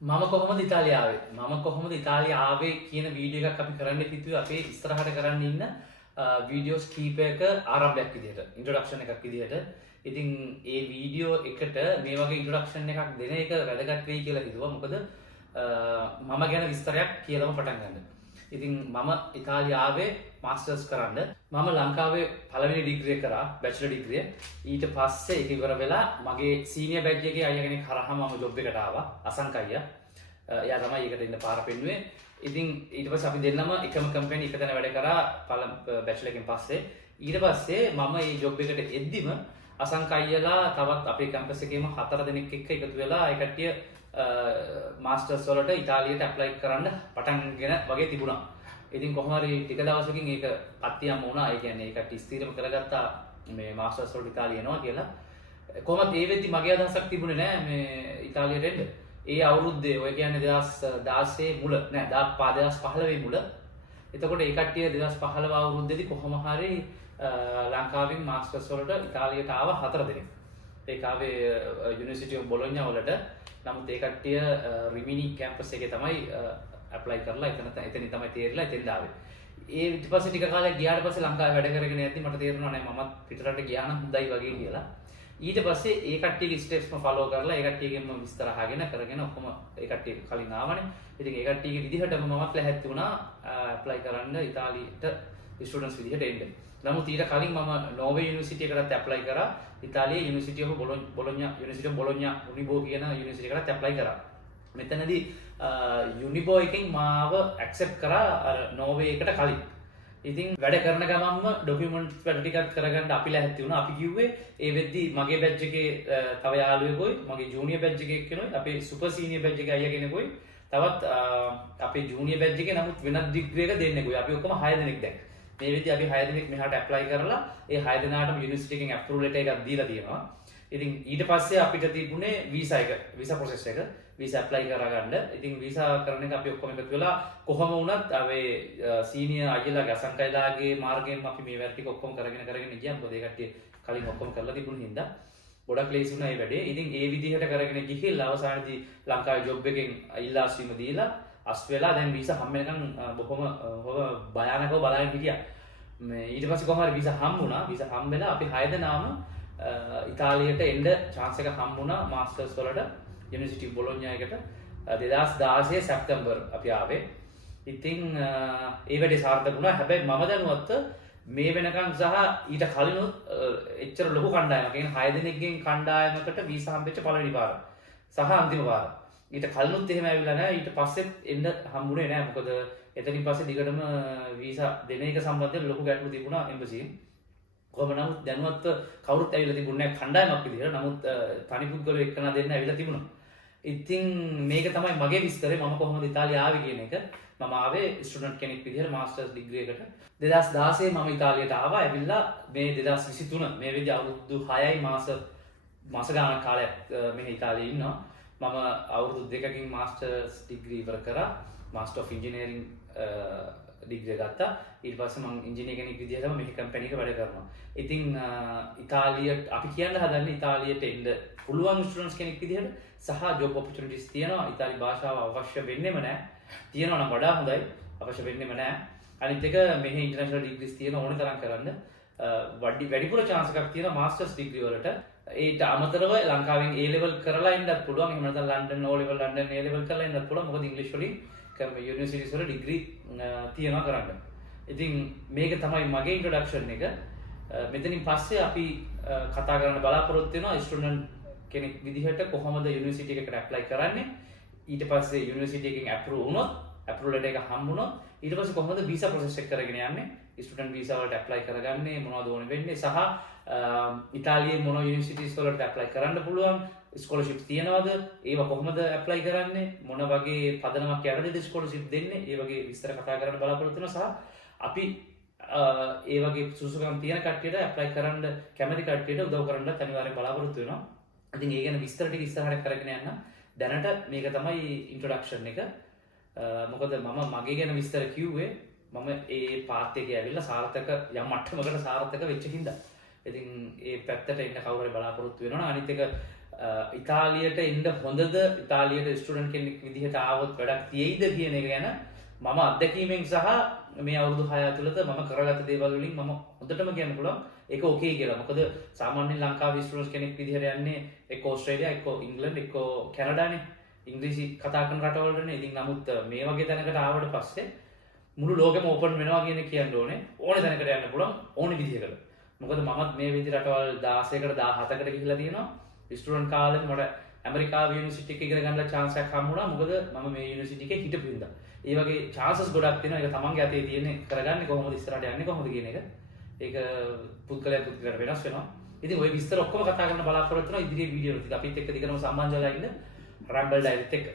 මම කොහොමද ඉතාලිය ආවේ? මම කොහොමද ඉතාලිය ආවේ කියන වීඩියෝ එකක් අපි කරන්න හිතුවේ අපේ ඉස්සරහට කරන්න ඉන්න වීඩියෝස් කීපයක ආරම්භයක් විදිහට, ඉන්ට්‍රොඩක්ෂන් එකක් විදිහට. ඉතින් ඒ වීඩියෝ එකට මේ වගේ ඉන්ට්‍රොඩක්ෂන් එකක් දෙන එක වැදගත් වෙයි කියලා හිතුවා. මොකද මම ගැන විස්තරයක් කියලාම පටන් ගන්න. ඉතින් මම ඉතාලිය ආවේ මාස්ටර්ස් කරන්න. මම ලංකාවේ පළවෙනි ඩිග්‍රිය කරා, බැචලර් ඩිග්‍රිය. ඊට පස්සේ ඒක ඉවර වෙලා මගේ සීනියර් බැච් එකේ අයියා කෙනෙක් හරහා මම ජොබ් එකට ආවා. අසංක අයියා. එයා තමයි ඒකට ඉන්න පාර පෙන්නුවේ. ඉතින් ඊට පස්සේ අපි දෙන්නම එකම කම්පැනි එක තැන වැඩ කරා බැචලර් එකෙන් පස්සේ. ඊට පස්සේ මම මේ ජොබ් එකට එද්දිම අසංක අයියලා තවත් අපේ කැම්පස් එකේම 4 දෙනෙක් එක්ක එකතු වෙලා ඒ කට්ටිය මාස්ටර්ස් වලට ඉතාලියට ඇප්ලයි කරන්න පටන්ගෙන වගේ තිබුණා. ඉතින් කොහොම හරි ටික දවසකින් ඒක පත්තියම වුණා. ඒ කියන්නේ ඒකට ස්ථිරම කරගත්තා මේ මාස්ටර්ස් වලට ඉතාලිය යනවා කියලා. කොහොමද ඒ වෙද්දි මගේ අදහසක් තිබුණේ නෑ මේ ඉතාලියට එන්න. ඒ අවුරුද්දේ ඔය කියන්නේ 2016 මුල නෑ 2015 මුල. එතකොට ඒ කට්ටිය 2015 අවුරුද්දේදී කොහොම හරි ලංකාවෙන් මාස්ටර්ස් වලට ඉතාලියට ආව 4 දෙනෙක්. ඒක ආවේ යුනිවර්සිටි ඔෆ් බොලොඤ්ඤා වලට. නමුත් ඒ කට්ටිය රිමිනි කැම්පස් එකේ තමයි ඇප්ලයි කරලා එතනින් තමයි තේරිලා එතෙන්ද ආවේ. ඒ ඊට පස්සේ ටික කාලයක් ගියාට පස්සේ ලංකාවේ වැඩ කරගෙන යද්දි මට තේරුණා නෑ මමත් පිටරට ගියා නම් හොඳයි වගේ කියලා. ඊට පස්සේ ඒ කට්ටියගේ ස්ටෙප්ස්ම ෆලෝ කරලා ඒ කට්ටියගෙන්ම විස්තර අහගෙන කරගෙන ඔක්කොම ඒ කට්ටිය කලින් ආවනේ. ඉතින් ඒ කට්ටියගේ විදිහටම මමත් ලැහැත්ති වුණා ඇප්ලයි කරන්න ඉතාලියට ස්ටුඩන්ට්ස් විදිහට එන්න. නමුත් ඊට කලින් මම නෝර්වේ යුනිවර්සිටි එකකට ඇප්ලයි කරා. ඉතාලියේ යුනිවර්සිටි ඔෆ් බොලොඤ්ඤා යුනිවර්සිටි ඔෆ් බොලොඤ්ඤා යුනිබෝ කියන යුනිවර්සිටි එකකට ඇප්ලයි කරා. මෙතනදී යුනිබෝ එකෙන් මාව ඇක්සෙප්ට් කරා අර නෝර්වේ එකට කලින්. ඉතින් වැඩ කරන ගමන්ම ඩොකියුමන්ට්ස් වැඩ ටිකක් කරගන්න අපි ලැහැත්ති වුණා. අපි කිව්වේ ඒ වෙද්දි මගේ බැච් එකේ තව යාළුවෙකුයි, මගේ ජූනියර් බැච් එකේ එක්කෙනුයි, අපේ සුපර් සීනියර් බැච් එකේ අයියා කෙනෙකුයි, තවත් අපේ ජූනියර් බැච් එකේ නමුත් වෙනත් ඩිග්‍රී එක දෙන්නෙකුයි. අපි ඔක්කොම 6 දෙනෙක් දැන්. මේ වෙද්දි අපි 6 දෙනෙක් මෙහාට ඇප්ලයි කරලා ඒ 6 දෙනාටම යුනිවර්සිටි එකෙන් අප්‍රූවල් ලෙටර් එකක් දීලා තියෙනවා. ඉතින් ඊට පස්සේ අපිට තිබුණේ වීසා ප්‍රොසෙස් එක. වීසා ඇප්ලයි කරගන්න. ඉතින් වීසා කරන එක අපි ඔක්කොම එකතු වෙලා කොහොම වුණත් අපේ සීනියර් අයියලාගේ අසංකයලාගේ මාර්ගයෙන් අපි මේ වැඩ ටික ඔක්කොම කරගෙන ගියා. මොකද ඒ කට්ටිය කලින් ඔක්කොම කරලා තිබුණ හින්දා ගොඩක් ලේසි වුණා මේ වැඩේ. ඉතින් ඒ විදිහට කරගෙන ගිහිල්ලා අවසානයේදී ලංකාවේ ජොබ් එකෙන් ඉල්ලාස්වීම දීලා අස් වෙලා දැන් වීසා හම් වෙනකන් බොහොම භයානකව බලාගෙන හිටියා. මේ ඊට පස්සේ කොහොම හරි වීසා හම් වුණා. වීසා හම් වෙලා අපි 6 දෙනාම ඉතාලියට එන්න chance එක හම් වුණා මාස්ටර්ස් වලට යුනිවර්සිටි ඔෆ් බොලොඤ්ඤා එකට 2016 සැප්තැම්බර් අපි ආවේ. ඉතින් ඒ වැඩේ සාර්ථක වුණා. හැබැයි මම දැනුවත් මේ වෙනකන් සහ ඊට කලිනුත් එච්චර ලොකු කණ්ඩායමක්. ඒ කියන්නේ 6 දෙනෙක්ගෙන් කණ්ඩායමකට වීසා හම්බෙච්ච පළවෙනි පාර සහ අන්තිම පාර. ඊට කලිනුත් එහෙම ඇවිල්ලා නැහැ. ඊට පස්සෙත් එන්න හම්බුනේ නැහැ. මොකද එතනින් පස්සේ දිගටම වීසා දෙන එක සම්බන්ධයෙන් ලොකු ගැටලු තිබුණා එම්බසියෙන්. කොහොම නමුත් දැනුවත් කවුරුත් ඇවිල්ලා තිබුණේ නැහැ කණ්ඩායමක් විදිහට. නමුත් තනි පුද්ගලයෝ එක්කන දෙන්න ඇවිල්ලා තිබුණා. ඉතින් මේක තමයි මගේ විස්තරේ. මම කොහොමද ඉතාලිය ආවේ කියන එක. මම ආවේ ස්ටුඩන්ට් කෙනෙක් විදිහට මාස්ටර්ස් ඩිග්‍රී එකට 2016 මම ඉතාලියට ආවා. ඇවිල්ලා මේ 2023 මේ විදිහ අවුරුදු 6යි මාස ගානක් කාලයක් මෙහි ඉතාලියේ ඉන්නවා. මම අවුරුදු 2කින් මාස්ටර්ස් ඩිග්‍රී ඉවර කරා. මාස්ටර් ඔෆ් ඉන්ජිනියරින් ඩිග්‍රිය ගත්තා. ඊට පස්සේ මම ඉංජිනේර කෙනෙක් විදිහටම මෙහි කම්පැනි එක වැඩ කරනවා. ඉතින් ඉතාලියට අපි කියන්න හදන්නේ ඉතාලියට එන්න පුළුවන් ස්ටුඩන්ට්ස් කෙනෙක් විදිහට සහ ජොබ් ඔපචුනිටිස් තියෙනවා. ඉතාලි භාෂාව අවශ්‍ය වෙන්නේම නැහැ. තියෙනවා නම් වඩා හොඳයි. අවශ්‍ය වෙන්නේම නැහැ. අනිත් එක මෙහි ඉන්ටර්නැෂනල් ඩිග්‍රීස් තියෙන ඕන තරම් කරන්න වැඩිපුර chance එකක් තියෙනවා මාස්ටර්ස් ඩිග්‍රී වලට. ඒට අමතරව ලංකාවෙන් A level කරලා එන්නත් පුළුවන්. එහෙම නැත්නම් London O level London A level කරලා එන්නත් පුළුවන්. මොකද ඉංග්‍රීසි වලින් යුනිවර්සිටිස් වල ඩිග්‍රී තියනවා කරන්න. ඉතින් මේක තමයි මගේ ඉන්ට්‍රොඩක්ෂන් එක. මෙතනින් පස්සේ අපි කතා කරන්න බලාපොරොත්තු වෙනවා ස්ටුඩන්ට් කෙනෙක් විදිහට කොහොමද යුනිවර්සිටි එකකට ඇප්ලයි කරන්නේ. ඊට පස්සේ යුනිවර්සිටි එකෙන් අප්‍රූව් වුණොත් අප්‍රූවල් ලෙටර් එක හම්බුනොත් ඊට පස්සේ කොහොමද වීසා ප්‍රොසෙස් එක කරගෙන යන්නේ. ස්ටුඩන්ට් වීසා වලට ඇප්ලයි කරගන්නේ මොනවද ඕනේ වෙන්නේ සහ ඉතාලියේ මොන යුනිවර්සිටිස් වලට ඇප්ලයි කරන්න පුළුවන්. ස්කෝලර්ෂිප්ස් තියනවද? ඒවා කොහොමද ඇප්ලයි කරන්නේ? මොන වගේ පදනමක් යටතේද ස්කෝලර්ෂිප් දෙන්නේ? ඒ වගේ විස්තර කතා කරන්න බලාපොරොත්තු වෙනවා සහ අපි ඒ වගේ සුසුකම් තියෙන කට්ටියට ඇප්ලයි කරන්න කැමති කට්ටියට උදව් කරන්නත් අනිවාර්යෙන් බලාපොරොත්තු වෙනවා. ඉතින් ඒ ගැන විස්තර ටික ඉස්සරහට කරගෙන යන්න. දැනට මේක තමයි ඉන්ට්‍රොඩක්ෂන් එක. මොකද මම මගේ ගැන විස්තර කිව්වේ මම ඒ පාත් එකේ ඇවිල්ලා සාර්ථක යම් මට්ටමකට සාර්ථක වෙච්ච හින්දා. ඉතින් ඒ පැත්තට එන්න කවුරු හරි බලාපොරොත්තු වෙනවා. අනිත් එක ඉතාලියට එන්න හොඳද ඉතාලියට ස්ටුඩන්ට් කෙනෙක් විදිහට ආවොත් වැඩක් තියෙයිද කියන එක ගැන මම අත්දැකීමෙන් සහ මේ අවුරුදු 6 ඇතුළත මම කරගත්ත දේවල් වලින් මම හොඳටම කියන්න පුළුවන් ඒක ඕකේ කියලා. මොකද සාමාන්‍යයෙන් ලංකාවේ ස්ටුඩන්ට්ස් කෙනෙක් විදිහට යන්නේ එක්ක ඕස්ට්‍රේලියා එක්ක ඉංග්ලන්ඩ් එක්ක කැනඩානේ. ඉංග්‍රීසි කතා කරන රටවලනේ. ඉතින් නමුත් මේ වගේ තැනකට ආවට පස්සේ මුළු ලෝකෙම ඕපන් වෙනවා කියන කියන්න ඕනේ. ඕනේ තැනකට යන්න පුළුවන් ඕනේ විදිහකට. මොකද මමත් මේ විදිහ රටවල් 16කට 17කට ගිහිල්ලා තියෙනවා. ස්ටුඩන්ට් කාලෙත් මට ඇමරිකාවේ යුනිවර්සිටි එකක ඉගෙන ගන්න chance එකක් හම්බුණා. මොකද මම මේ යුනිවර්සිටි එකේ හිටපු හින්දා. ඒ වගේ chances ගොඩක් තියෙනවා. ඒක තමන්ගේ අතේ තියෙන්නේ කරගන්නේ කොහොමද ඉස්සරහට යන්නේ කොහොමද කියන එක. ඒක පුද්ගලයා පුද්ගලයාට වෙනස් වෙනවා. ඉතින් ওই විස්තර ඔක්කොම කතා කරන්න බලාපොරොත්තු වෙනවා ඉදිරියේ වීඩියෝ වලදී. අපිත් එක්ක දිගටම සම්බන්ධ වෙලා ඉන්න රැම්බල් ඩයරිත් එක්ක.